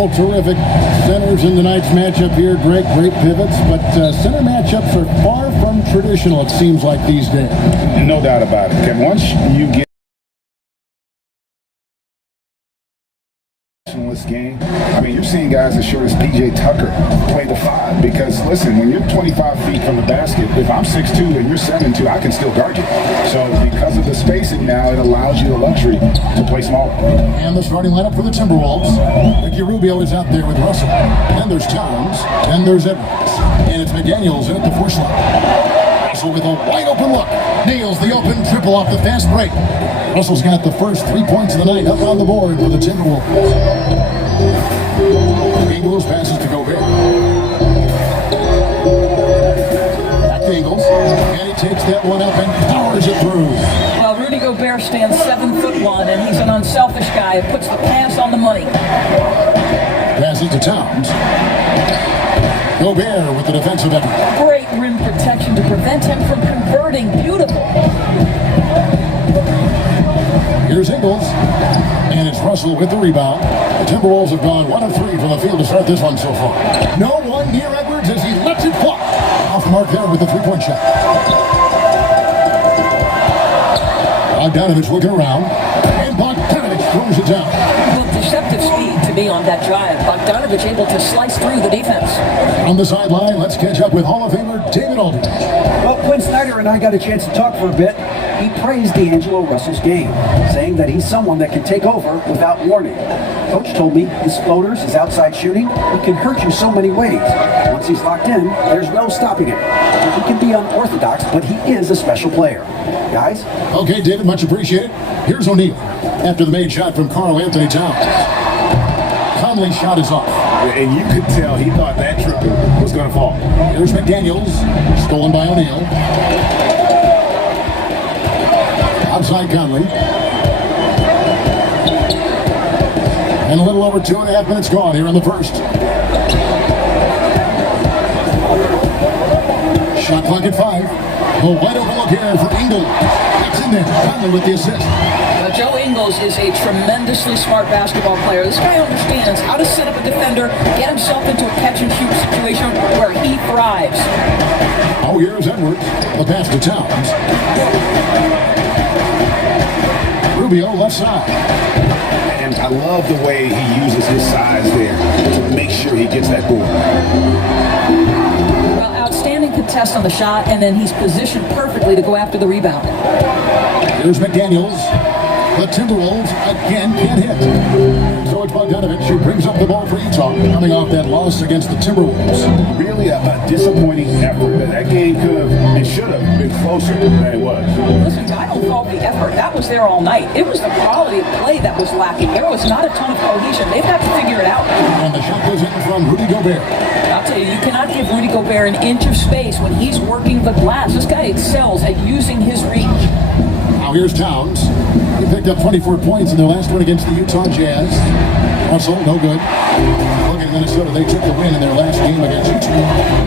couple terrific centers in tonight's matchup here. Great pivots, but center matchups are far from traditional, it seems like, these days. No doubt about it. And once you get this game, I mean, you're seeing guys as short as P.J. Tucker play the 5 because, listen, when you're 25 feet from the basket, if I'm 6'2" and you're 7'2", I can still guard you. So because of the spacing now, it allows you the luxury to play smaller. And the starting lineup for the Timberwolves. Ricky Rubio is out there with Russell. Then there's Towns. Then there's Edwards. And it's McDaniels in at the 4 slot. Russell with a wide open look. Nails the open triple off the fast break. Russell's got the first 3 points of the night up on the board for the Timberwolves. Ingles passes to Gobert. Back to Ingles. And he takes that one up and powers it through. Well, Rudy Gobert stands 7'1", and he's an unselfish guy who puts the pass on the money. Passes to Towns. Gobert with the defensive effort. Great rim protection to prevent him from converting. Beautiful. Here's Ingles, and it's Russell with the rebound. The Timberwolves have gone 1 of 3 from the field to start this one so far. No one near Edwards as he lets it fly. Off the mark there with the 3-point shot. Bogdanovich looking around, and Bogdanovich throws it down. Well, deceptive speed to be on that drive. Bogdanovich able to slice through the defense. On the sideline, let's catch up with Hall of Famer David Aldridge. Well, Quinn Snyder and I got a chance to talk for a bit. He praised D'Angelo Russell's game, saying that he's someone that can take over without warning. Coach told me his floaters, his outside shooting, it can hurt you so many ways. Once he's locked in, there's no stopping him. He can be unorthodox, but he is a special player. Guys? Okay, David, much appreciated. Here's O'Neal after the made shot from Karl Anthony Towns. Conley's shot is off. And you could tell he thought that triple was going to fall. Here's McDaniels, stolen by O'Neal. Outside Conley. And a little over 2.5 minutes gone here in the first. Shot clock at 5. A wide open look here for Ingles. It's in there. Conley with the assist. Joe Ingles is a tremendously smart basketball player. This guy understands how to set up a defender, get himself into a catch-and-shoot situation where he thrives. Oh, here's Edwards. The pass to Towns. Rubio left side. And I love the way he uses his size there to make sure he gets that board. Well, outstanding contest on the shot, and then he's positioned perfectly to go after the rebound. Here's McDaniels. The Timberwolves again can't hit. So it's Bogdanovich who brings up the ball for Utah, coming off that loss against the Timberwolves. Really a disappointing effort. That game could have and should have been closer than it was. Listen, I don't fault the effort. That was there all night. It was the quality of play that was lacking. There was not a ton of cohesion. They've got to figure it out. And the shot goes in from Rudy Gobert. I'll tell you, you cannot give Rudy Gobert an inch of space when he's working the glass. This guy excels at using his reach. Now here's Towns. He picked up 24 points in their last one against the Utah Jazz. Russell, no good. Look at Minnesota, they took the win in their last game against Utah.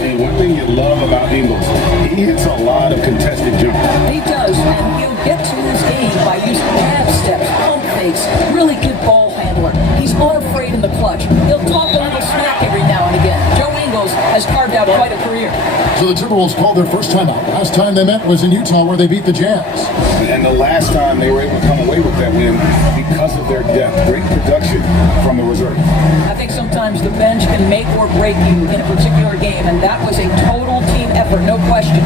And one thing you love about Ingles, he hits a lot of contested jumpers. He does, and he'll get to his game by using jab steps, pump fakes, really good ball handler. He's unafraid in the clutch. He'll talk a little smack every now and again. Joe Ingles has carved out quite a career. So the Timberwolves called their first time out. Last time they met was in Utah where they beat the Jazz. And the last time they were able to come away with that win because of their depth. Great production from the reserve. I think sometimes the bench can make or break you in a particular game, and that was a total team effort, no question.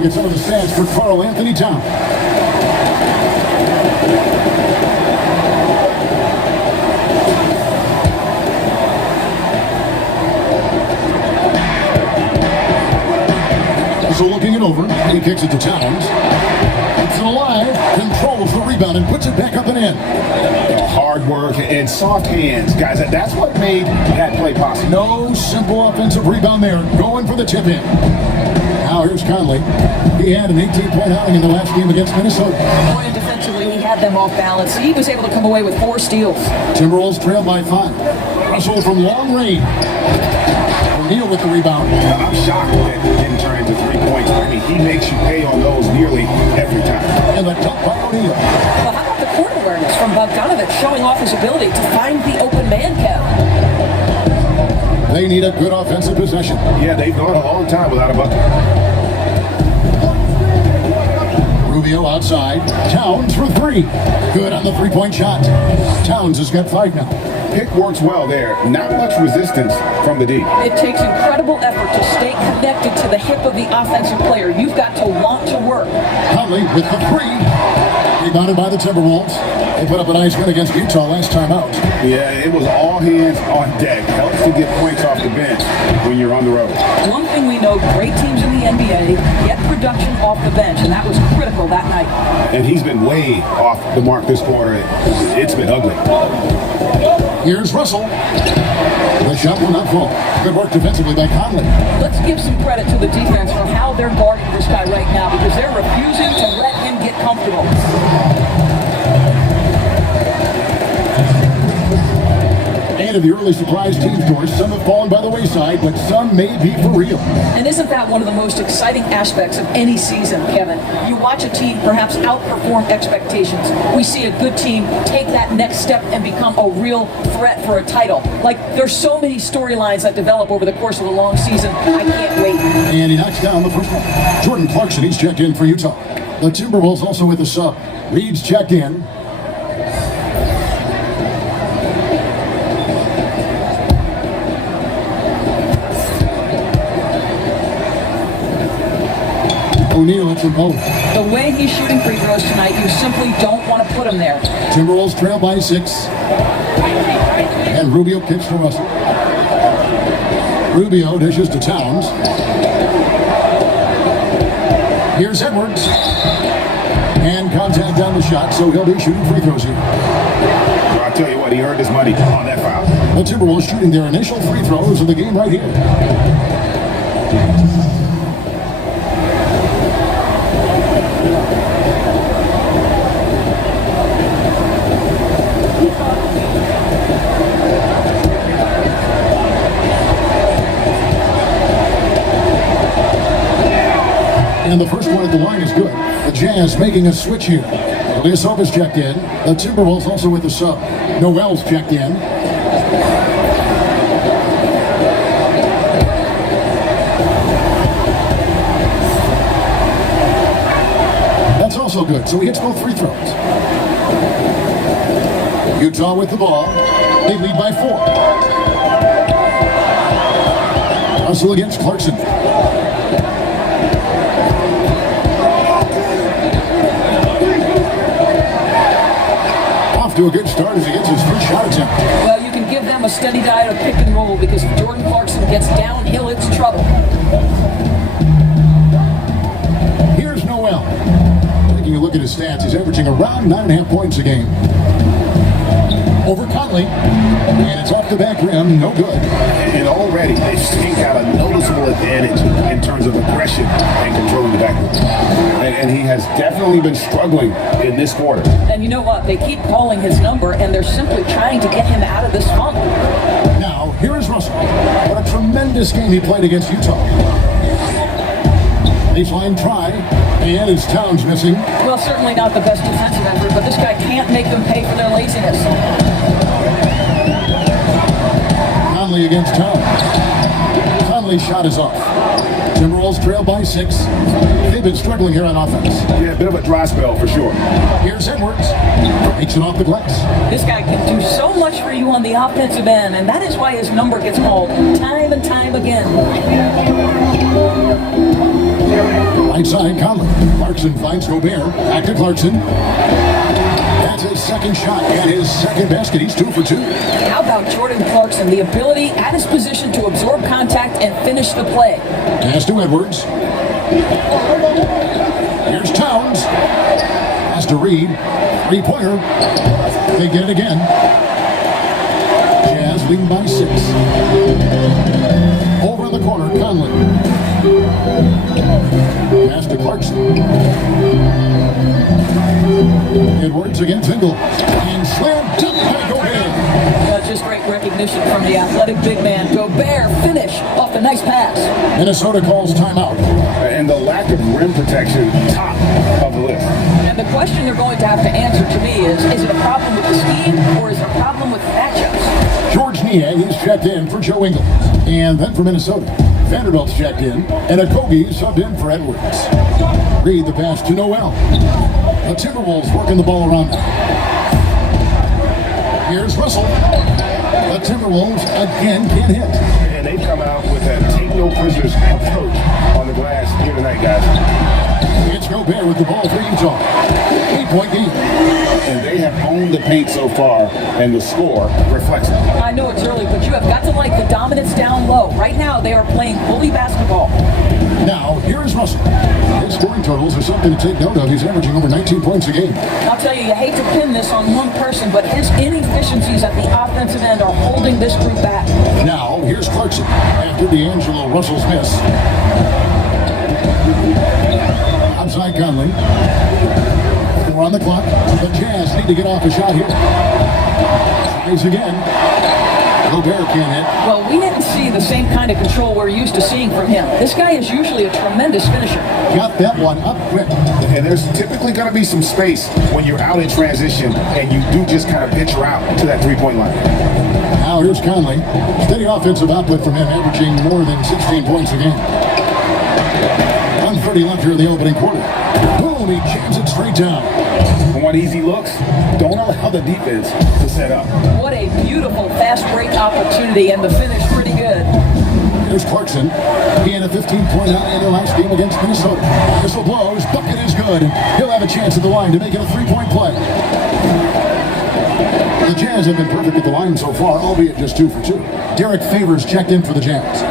Look at some of the stats for Karl Anthony Towns. Russell looking it over. He kicks it to Towns. It's it alive, controls the rebound and puts it back up and in. Hard work and soft hands, guys. That's what made that play possible. No simple offensive rebound there. Going for the tip in. Now here's Conley. He had an 18-point outing in the last game against Minnesota. Boy, and defensively, he had them off balance. He was able to come away with 4 steals. Timberwolves trail by 5. Russell from long range. O'Neal with the rebound. I'm shocked that it didn't turn into 3 points. I mean, he makes you pay on those nearly every time. And the dunk by O'Neal. Well, how about the court awareness from Bogdanovich showing off his ability to find the open man, Kevin? They need a good offensive possession. Yeah, they've gone a long time without a bucket. Rubio outside. Towns for 3. Good on the 3-point shot. Towns has got 5 now. Pick works well there. Not much resistance from the D. It takes incredible effort to stay connected to the hip of the offensive player. You've got to want to work. Conley with the 3. Rebounded by the Timberwolves. They put up a nice win against Utah last time out. Yeah, it was all hands on deck. Helps to get points off the bench when you're on the road. One thing we know, great teams in the NBA get production off the bench, and that was critical that night. And he's been way off the mark this quarter. It's been ugly. Here's Russell. The shot will not fall. Good work defensively by Conley. Let's give some credit to the defense for how they're guarding this guy right now, because they're refusing to let him get comfortable. And of the early surprise teams, Doris, some have fallen by the wayside, but some may be for real. And isn't that one of the most exciting aspects of any season, Kevin? You watch a team perhaps outperform expectations. We see a good team take that next step and become a real threat for a title. Like, there's so many storylines that develop over the course of a long season. I can't wait. And he knocks down the first one. Jordan Clarkson, he's checked in for Utah. The Timberwolves also with a sub. Reeves checked in. O'Neal hits them both. The way he's shooting free throws tonight, you simply don't want to put him there. Timberwolves trail by 6. And Rubio kicks to Russell. Rubio dishes to Towns. Here's Edwards. And contact down the shot, so he'll be shooting free throws here. Well, I'll tell you what, he earned his money on that foul. The Timberwolves shooting their initial free throws of the game right here. And the first one at the line is good. The Jazz making a switch here. Ilyasova's checked in. The Timberwolves also with the sub. Noel's checked in. That's also good. So he hits both free throws. Utah with the ball. They lead by 4. Russell against Clarkson. To a good start as he gets his first shot attempt. Well, you can give them a steady diet of pick and roll, because if Jordan Clarkson gets downhill, it's trouble. Here's Noel. Taking a look at his stats, he's averaging around 9.5 points a game. Over Conley, and it's off the back rim, no good. And already they've still got a noticeable advantage in terms of aggression and controlling the backcourt. And he has definitely been struggling in this quarter. And you know what? They keep calling his number, and they're simply trying to get him out of this funk. Now, here is Russell. What a tremendous game he played against Utah. Baseline try, and is Towns missing. Well, certainly not the best defensive effort, but this guy can't make them pay for their laziness. Conley against Towns. Conley's shot is off. Timberwolves trail by 6. They've been struggling here on offense. Yeah, a bit of a dry spell for sure. Here's Edwards. Takes it off the glass. This guy can do so much for you on the offensive end, and that is why his number gets called time and time again. Right side, Conley. Clarkson finds Gobert. Back to Clarkson. That's his second shot and his second basket. He's 2 for 2. How about Jordan Clarkson? The ability at his position to absorb contact and finish the play. Pass to Edwards. Here's Towns. Has to read. Three-pointer. They get it again. Jazz leading by 6. Over in the corner, Conley. Pass to Clarkson. Edwards against Engel. And slam dunk by Gobert. Just great recognition from the athletic big man. Gobert finish off the nice pass. Minnesota calls timeout. And the lack of rim protection, top of the list. And the question they're going to have to answer to me is it a problem with the scheme or is it a problem with matchups? George Niang is checked in for Joe Ingles. And then for Minnesota, Vanderbilt's checked in, and Okogie subbed in for Edwards. Reed the pass to Noel. The Timberwolves working the ball around now. Here's Russell. The Timberwolves again can't hit. And they've come out with that take no prisoners approach on the glass here tonight, guys. It's Gobert with the ball for Utah. 8-point game. And they have owned the paint so far, and the score reflects it. I know it's early, but you have got to like the dominance down low. Right now, they are playing bully basketball. Now, here's Russell. His scoring totals are something to take note of. He's averaging over 19 points a game. I'll tell you hate to pin this on one person, but his inefficiencies at the offensive end are holding this group back. Now, here's Clarkson after D'Angelo Russell's miss. Outside Conley. 4 on the clock. The Jazz need to get off a shot here. Tries again. Gobert can't hit. Well, we didn't see the same kind of control we're used to seeing from him. This guy is usually a tremendous finisher. Got that one up quick. And there's typically going to be some space when you're out in transition and you do just kind of venture out to that three-point line. Now here's Conley. Steady offensive output from him, averaging more than 16 points a game. 1:30 left here in the opening quarter. Boom, he jams it straight down. Want easy looks? Don't allow the defense to set up. What a beautiful fast break opportunity, and the finish pretty good. Here's Clarkson. He had a 15-point out in their last game against Minnesota. Whistle blows, bucket is good, and he'll have a chance at the line to make it a 3-point play. The Jazz have been perfect at the line so far, albeit just 2 for 2. Derek Favors checked in for the Jazz.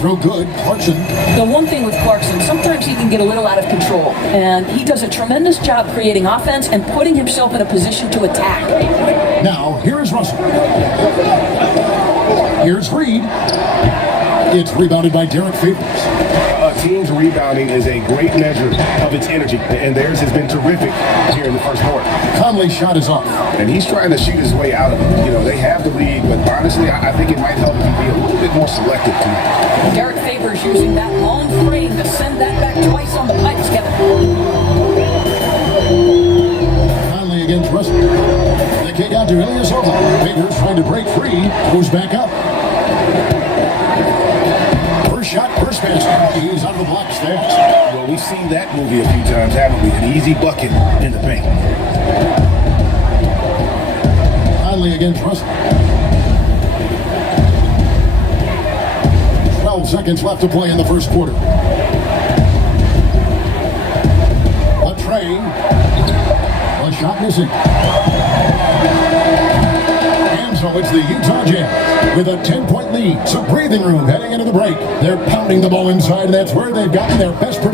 Throw good, Clarkson. The one thing with Clarkson, sometimes he can get a little out of control, and he does a tremendous job creating offense and putting himself in a position to attack. Now, here is Russell. Here's Reed. It's rebounded by Derek Favors. A team's rebounding is a great measure of its energy, and theirs has been terrific here in the first quarter. Conley's shot is off. And he's trying to shoot his way out of it. You know, they have the lead, but honestly, I think it might help if he be a little bit more selective tonight. Derek Favors using that long frame to send that back twice on the pipes, Kevin. Conley against Russell. The kick out to Ilyasova. Favors trying to break free. Goes back up. First shot, first pass. He's on the block stats. Well, we've seen that movie a few times, haven't we? An easy bucket in the paint. Conley against Russell. 12 seconds left to play in the first quarter. A tray. A shot missing. And so it's the Utah Jazz with a 10-point lead. So breathing room heading into the break. They're pounding the ball inside, and that's where they've gotten their best production.